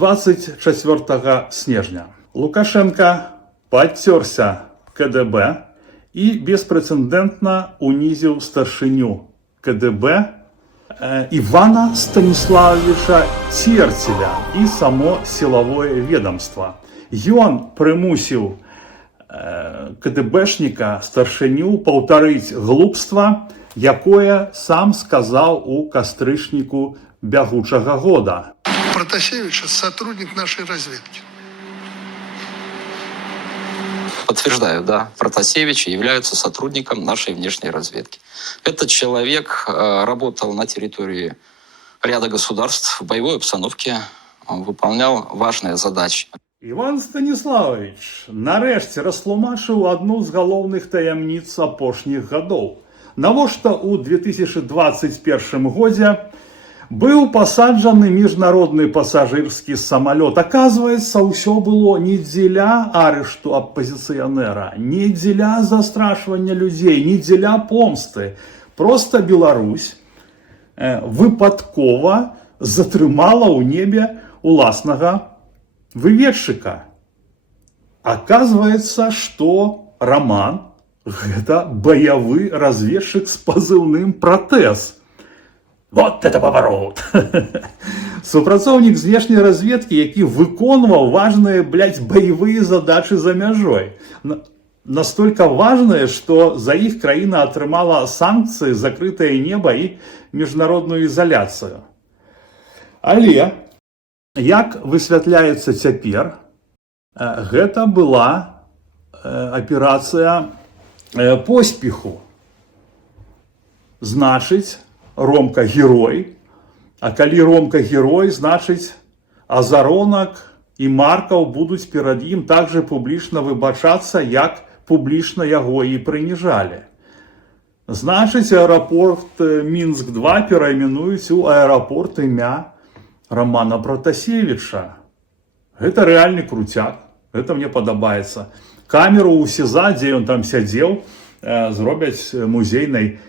24 снежня Лукашенко подтерся КДБ и беспрецедентно унизил старшиню КДБ Ивана Станиславовича Терцеля и само силовое ведомство. Ён прымусіў КДБшника старшыню паўтарыць глупства, якое сам сказал у кастрычніку бягучага года. Протасевич – сотрудник нашей разведки. Подтверждаю, да, Протасевич является сотрудником нашей внешней разведки. Этот человек работал на территории ряда государств в боевой обстановке, выполнял важные задачи. Іван Станіславович нарэшце растлумачыў адну з галоўных таямніц апошніх гадоў. Навошта ў 2021 годзе быў пасаджаны міжнародны пасажырскі самалёт. Аказваецца, ўсё было не дзеля арышту апазіцыянера, не дзеля застрашвання людзей, не дзеля помсты. Проста Беларусь выпадкова затрымала ў небе уласнага выведчыка. Аказваецца, што Роман – гэта баявы разведчык з пазыўным «Протэз». Вот это поворот! Супрацоўнік знешняй разведкі, які выконваў важныя, баявыя задачы за мяжой. Настолько важныя, што за іх краіна атрымала санкцыі, закрытае неба і міжнародную ізаляцыю. Але, як высвятляецца цяпер, гэта была аперацыя поспеху. Значыць, Ромка герой, а калі Ромка герой, значыць, Азаронак і Маркаў будуць перад ім так жа публічна выбачацца, як публічна яго і прыніжалі. Значыць, аэрапорт Мінск-2 перайменуюць у аэрапорт імя Романа Протасевича. Гэта рэальны круцяк, гэта мне падабаецца. Камеру ў СІЗА, дзе ён там сядзеў, зробяць музейнай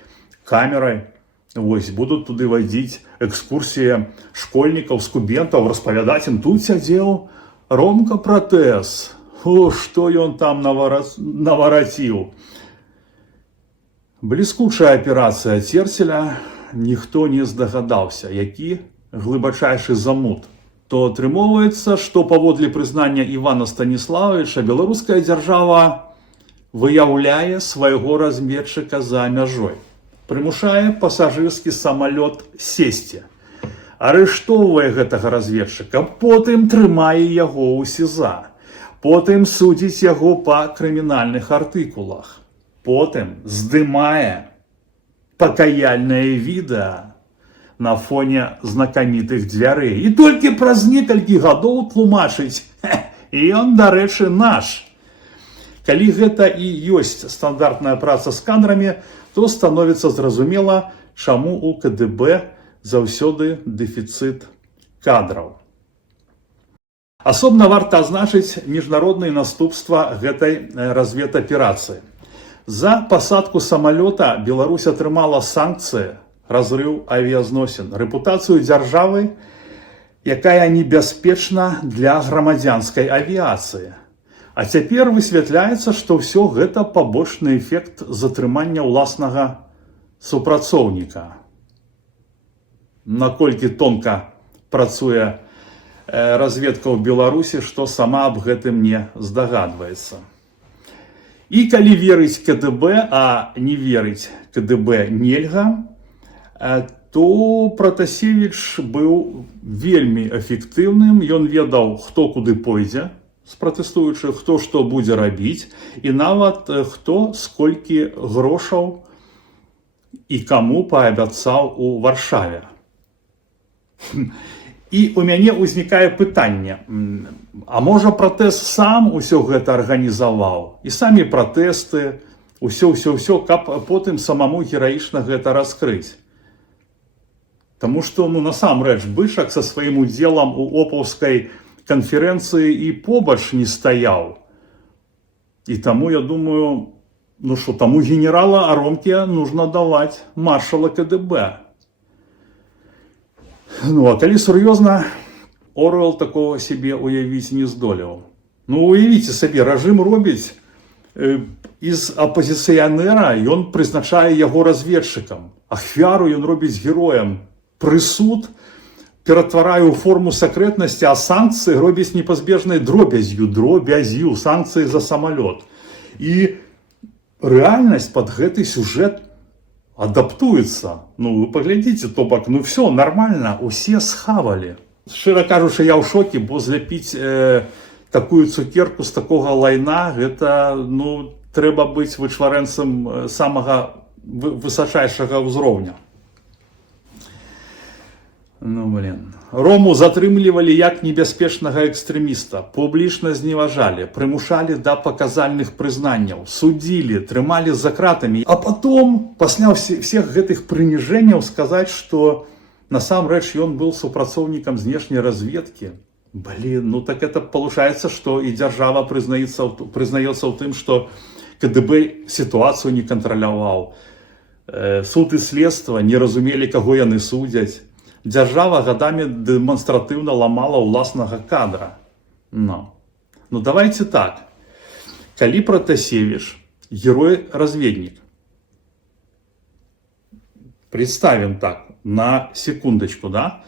камерай. Вось, будуць туды вадзіць экскурсія школьнікаў, студэнтаў, распавядаць ім, тут сядзеў Ромка Протэз. О, што ён там навараціў. Бліскучая аперацыя Терцеля, ніхто не здагадаўся, які глыбачайшы замут. То атрымоўваецца, што паводле прызнання Івана Станіславовича беларуская дзяржава выяўляе свайго разведчыка за мяжой. Прымушае пасажырскі самалёт сесці, арыштоўвае гэтага разведчыка, потым трымае яго ў СІЗА, потым судзіць яго па крымінальных артыкулах, потым здымае пакаяльнае відэа на фоне знакамітых дзвярэй. І толькі праз некалькі гадоў тлумачыць, і ён, дарэчы, наш. Калі гэта і ёсць стандартная праца з кадрамі, то становіцца зразумела, чаму у КДБ заўсёды дэфіцыт кадраў. Асобна варта азначыць міжнародныя наступства гэтай разведаперацыі. За пасадку самалёта Беларусь атрымала санкцыі, разрыў авіязносін, рэпутацыю дзяржавы, якая небяспечна для грамадзянскай авіяцыі. А цяпер высвятляецца, што ўсё гэта пабочны эфект затрымання ўласнага супрацоўніка. Наколькі тонка працуе разведка ў Беларусі, што сама аб гэтым не здагадваецца. І калі верыць КДБ, а не верыць КДБ нельга, то Протасевич быў вельмі эфектыўным, ён ведаў, хто куды пойдзе з пратэстуючых, хто што будзе рабіць, і нават хто сколькі грошаў і каму паабяцаў у Варшаве. І у мяне ўзнікае пытанне, а можа Протэз сам усё гэта арганізаваў, і самі пратэсты, усё, каб потым самому гераічна гэта раскрыць. Таму што, насамрэч, Бышак са сваім удзелам у опаўскай канферэнцыі і побач не стаяў. І таму, я думаю, таму генерала Аромке нужно даваць маршала КДБ. А калі сур'ёзна, Орвел такого себе уявіць не здолеў. Ну, уявіце сабе, рэжым робіць из апозіцыянера, ён прызначае яго разведчыкам. Ахвяру ён робіць героем. Прысуд ператварае ў форму сакрэтнасці, а санкцыі робіць непазбежнай дробязью, санкцыі за самалёт. І рэальнасць пад гэты сюжэт адаптуецца. Ну, вы паглядзіце, то бок, ну все, нормально, усе схавалі. Шчыра кажучы, я ў шоке, бо зляпіць такую цукерку з такога лайна, гэта, ну, трэба быць вычварэнцам самага высочайшага ўзроўня. Ну, блин. Рому затрымлівалі як небяспечнага экстрэміста, публічна зневажалі, прымушалі да паказальных прызнанняў, судзілі, трымалі за кратамі. А потом, пасля всех гэтых прыніжэнняў, сказаць, што насамрэч ён быў супрацоўнікам знешняй разведкі. Блин, ну так это получается, что и держава признается в том, что КДБ ситуацию не контролировал. Суд и следство не разумели, кого яны судять. Держава годами демонстративно ломала уласного кадра. Ну давайте так. Калі Протасевич герой-разведник. Представим так, на секундочку, да?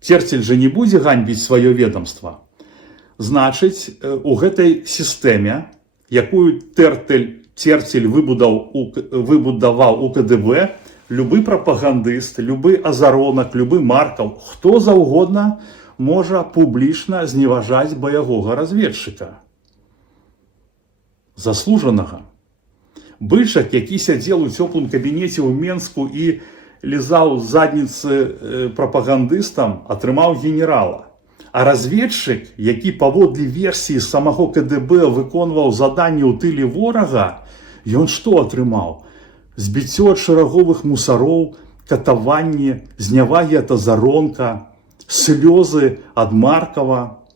Церцель же не будзе ганьбіць сваё ведомство. Значыць, у гэтай сістэме, якую Церцель выбудаваў у КДБ, любы прапагандыст, любы Азаронак, любы Маркаў, хто заўгодна можа публічна зневажаць баявога разведчыка. Заслужанага. Бычак, які сядзеў у цёплым кабінеце ў Менску і лізаў з задніцы прапагандыстам, атрымаў генерала. А разведчык, які паводле версіі самого КДБ выконваў заданні ў тыле ворага, ён што атрымаў? Збіццё ад шараговых мусароў, катаванні, знявагі ад Азаронка, слёзы ад Маркава.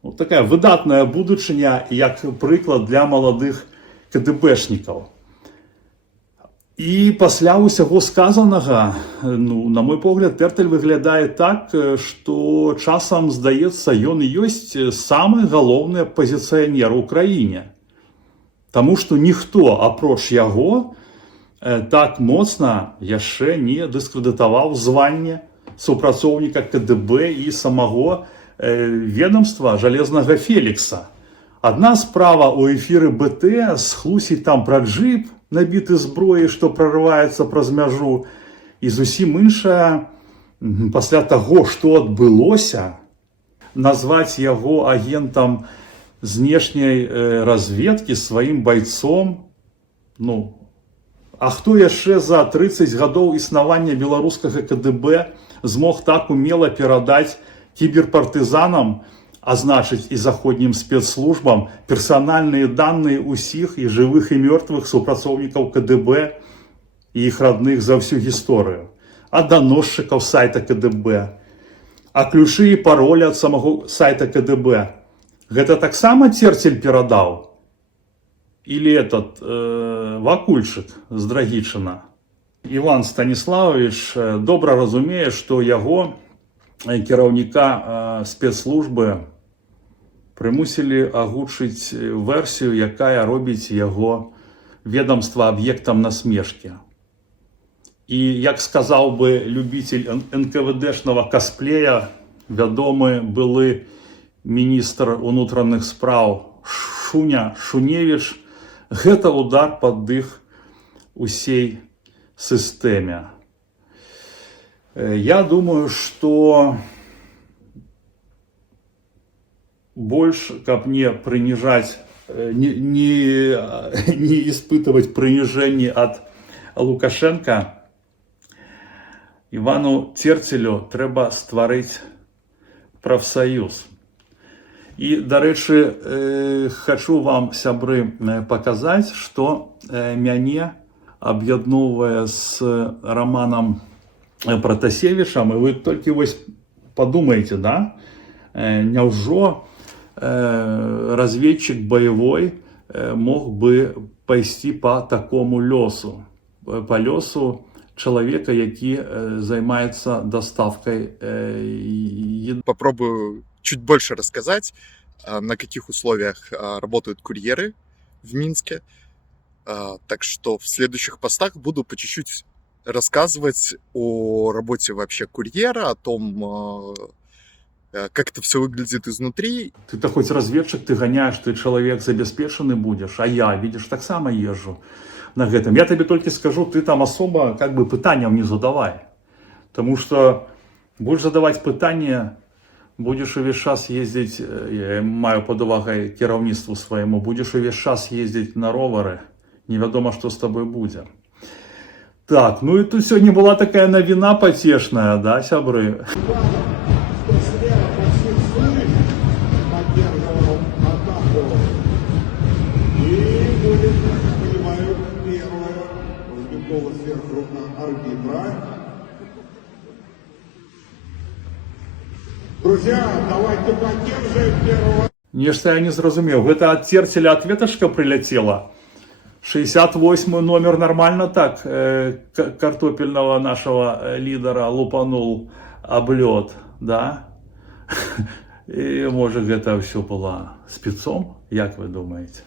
Вот такая выдатная будучыня, як прыклад для маладых КДБшнікаў. І пасля ўсяго сказанага, ну, на мой погляд, Церцель выглядае так, што часам, здаецца, ён ёсць самы галоўны апазіцыянер у краіне. Таму што ніхто, апроч яго, так моцна яшчэ не дыскрэдытаваў званне супрацоўніка КДБ і самого ведомства Жалезнага Фелікса. Адна справа ў эфіры БТ схлусіць там пра джип, набіты зброі, што прорываецца праз мяжу, і зусім іншая, пасля таго, што адбылося, назваць яго агентам знешняй разведкі, сваім байцом. Ну, а хто яшчэ за 30 гадоў існавання беларускага КДБ змог так умела перадаць кіберпартызанам, а значыць і заходнім спецслужбам, персанальныя даныя ўсіх і жывых і мёртвых супрацоўнікаў КДБ і іх родных за всю гісторыю, а даносчыкаў сайта КДБ, а ключы і паролі ад самого сайта КДБ. Гэта таксама Церцель перадаў? Или этот Вакульчык з Драгічына? Іван Станіславович добра разумее, што яго кіраўніка спецслужбы прымусілі агучыць версію, якая робіць яго ведомства аб'ектам насмешкі. І, як сказаў бы любитель НКВДшного косплея, вядомы былы міністр унутраных спраў Шуня Шуневич, гэта удар пад дых усей сістэме. Я думаю, что больше, каб не прынижать, не испытывать прынижение от Лукашенко, Ивану Церцелю трэба стварыць профсоюз. И, дарэчы, хочу вам, сябры, показать, что мяне аб'ядноўвае с Романом Протасевичем, и вы только вось подумаете, да, няўжо разведчик боевой мог бы пойти по такому лёсу, по лёсу чоловіка, який займається доставкою їди. Попробую чуть больше рассказать, на каких условиях работают курьеры в Минске. Так что в следующих постах буду по чуть-чуть рассказывать о работе вообще курьера, о том, как это все выглядит изнутри. Ты-то хоть разведчик, ты гоняешь, ты человек забеспеченный будешь, а я, видишь, так само езжу на этом. Я тебе только скажу, ты там особо как бы питанням не задавай. Тому що будеш задавати питання, будеш увесь час їздити, я маю під увагою керівництву своєму, будеш увесь час їздити на ровери, невідомо, що з тобою буде. Так, ну і тут сьогодні була така новина потішна, да, сябри? Друзья, давайте поддержим первого. Нечто я не зрозумів. Гэта ад Терцеля ответочка прилетела? 68 номер нормально так картопельного нашего лидера лупанул облет, да? І може гэта все было спецом, як вы думаете?